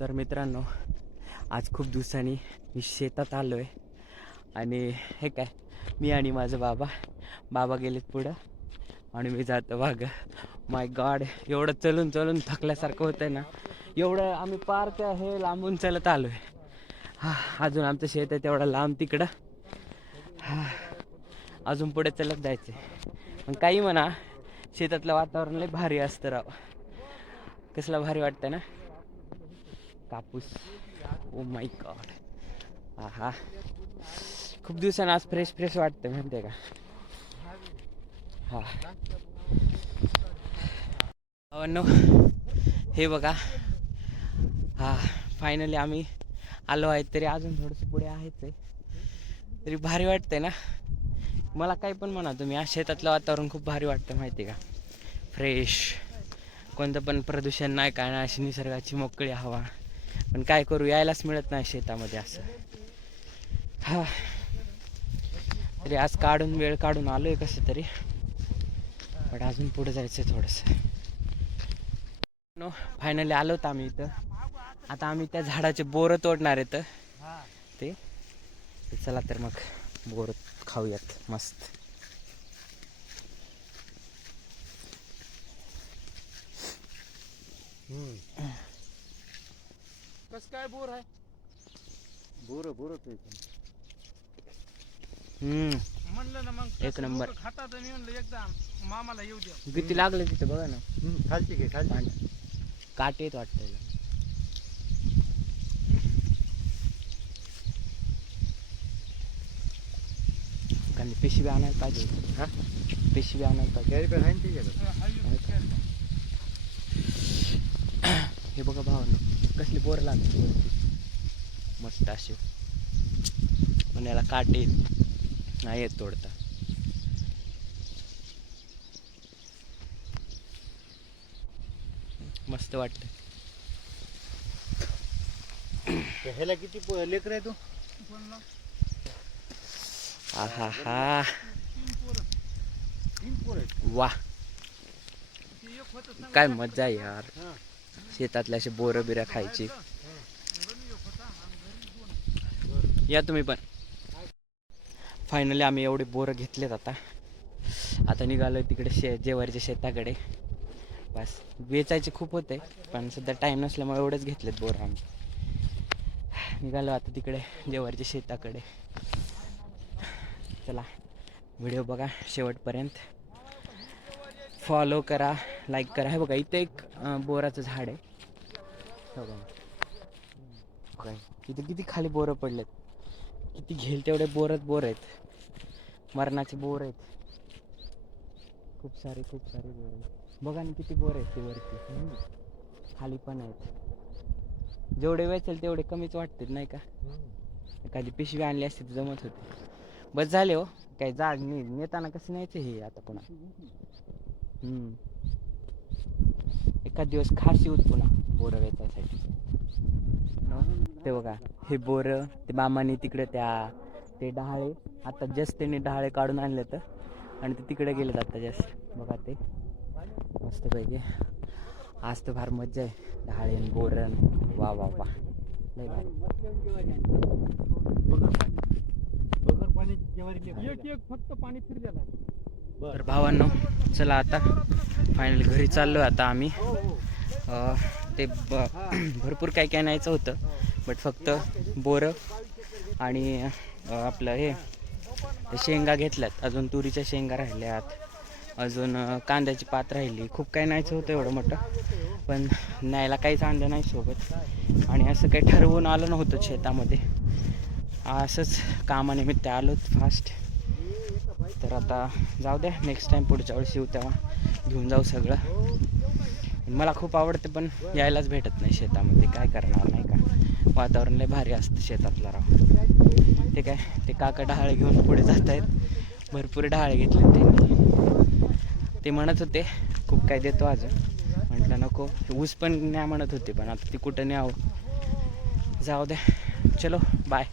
तर मित्रांनो आज खूप दिवसांनी मी शेतात आलो आहे आणि हे काय मी आणि माझं बाबा बाबा गेलेत पुढं. आणि मी जातो बाग माय गॉड एवढं चलून चलून थकल्यासारखं होतं आहे ना. एवढं आम्ही पार त्या हे लांबून चालत आलो आहे हा अजून आमचं शेत आहे तेवढं लांब तिकडं. हा अजून पुढे चलत जायचं पण काही म्हणा शेतातलं वातावरण लय भारी असतं राव. कसलं भारी वाटतं ना? कापूस. ओ माय गॉड आहा. खूप दिवसांना आज फ्रेश फ्रेश वाटतं म्हणते का? हा. भावांनो, हे बघा. हा फायनली आम्ही आलो आहे तरी अजून थोडंसं पुढे आहेच आहे. तरी भारी वाटतंय ना? मला काही पण म्हणा तुम्ही या शेतातलं वातावरण खूप भारी वाटतं माहिती आहे का? फ्रेश कोणतं पण प्रदूषण नाही काय ना अशी निसर्गाची मोकळी हवा. पण काय करू यायलाच मिळत नाही शेतामध्ये असं. हा. तरी आज काढून वेळ काढून आलोय कसं तरी. पण अजून पुढे जायचं आहे थोडंसं. नो फायनली आलो होतो आम्ही इथं. आता आम्ही त्या झाडाचे बोरं तोडणार आहेत. ते. चला तर मग बोर खाऊयात मस्त. कस काय बोर आहे? बोर बोर हम्म. म्हणलं ना मग एक नंबर. लोकं खातात आणि म्हणलं एकदा मामाला येऊ द्या. किती लागलं तिथं बघा ना. खालची घे खालची. पाणी काटे येत वाटतं याला. कारण पिशवी आणायला पाहिजे. हा? पिशवी आणायला पाहिजे. कॅरी बॅग आहे ना त्याच्याकडे हा, येऊ द्या. हे बघा भावानं. कसली बोर लागते वरती. मस्त असे पण याला काटे नाही येत तोडता. मस्त वाटतं. ह्याला किती लेकरं आहे तू? हा. आहेत. वा. काय मजा आहे यार. हा. शेतातले असे बोरं बिरं खायची. या तुम्ही पण. फायनली आम्ही एवढे बोरं घेतलेत आता. आता निघालो तिकडे शे जेवारीच्या शेताकडे. बस वेचायचे खूप होते पण सध्या टाईम नसल्यामुळे एवढेच घेतलेत बोरं आम्ही. निघालो आता तिकडे जेवारीच्या शेताकडे. चला व्हिडिओ बघा शेवटपर्यंत. फॉलो करा. लाईक करा. हे बघा इथे एक बोराचं झाड आहे. बघा. इथे किती खाली बोरं पडलेत. किती घेईल तेवढे बोरच बोर आहेत. मरणाचे बोर आहेत. खूप सारे खूप सारे बोर आहेत. बघा ना किती बोर आहेत ते वरती. खाली पण आहेत. जेवढे वेचेल तेवढे कमीच वाटतात नाही का? एखादी पिशवी आणली असते तर जमत होती. बस झाले हो. काय जाग नाही. नेताना कसं न्यायचं हे आता पुन्हा? हम्म. एखाद दिवस खास येऊत पुन्हा बोरं वेचायसाठी. ते बघा हे बोर ते मामाने तिकडे त्या ते डहाळे आता जस्ट त्यांनी डहाळे काढून आणले तर आणि ते तिकडे गेलेत आता जस्ट बघा ते. मस्तपैकी. आज तर फार मज्जा आहे. डहाळेन बोरण वा वा वा. एक एक. तर भावांनो चला आता. फायनली घरी चाललो आता आम्ही. ते ब भरपूर काय काय न्यायचं होतं बट फक्त बोरं आणि आपलं हे शेंगा घेतल्यात. अजून तुरीच्या शेंगा राहिल्यात. अजून कांद्याची पात राहिली. खूप काही न्यायचं होतं एवढं मोठं पण न्यायला काहीच आणलं नाही सोबत. आणि असं काही ठरवून आलं नव्हतं शेतामध्ये. असंच कामानिमित्त आलोच फास्ट तर आता जाऊ द्या नेक्स्ट टाईम पुढच्या वेळेस येऊ तेव्हा घेऊन जाऊ सगळं. मला खूप आवडते पण यायलाच भेटत नाही शेतामध्ये. काय करणार नाही का? वातावरण लय भारी असतं शेतातलं राव. ते काय ते काका डहाळे घेऊन पुढे जात आहेत भरपूर डहाळे घेतले त्यांनी. ते म्हणत होते खूप काय देतो अजून. म्हटलं नको. ऊस पण नाही म्हणत होते पण आता ती कुठं न्यावं? जाऊ द्या चलो बाय